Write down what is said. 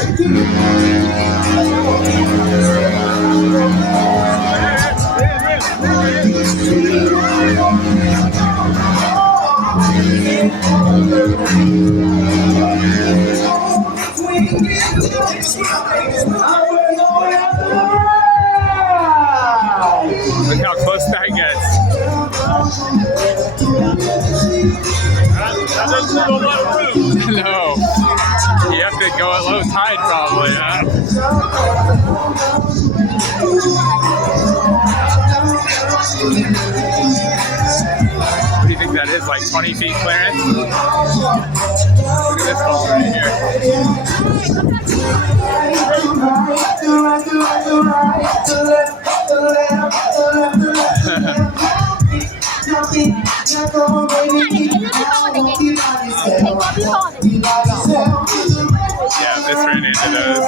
Look how close that gets. No. You have to go at low tide probably, huh? What do you think that is, like 20 feet clearance? Look at this hole right Yeah, this ran into those.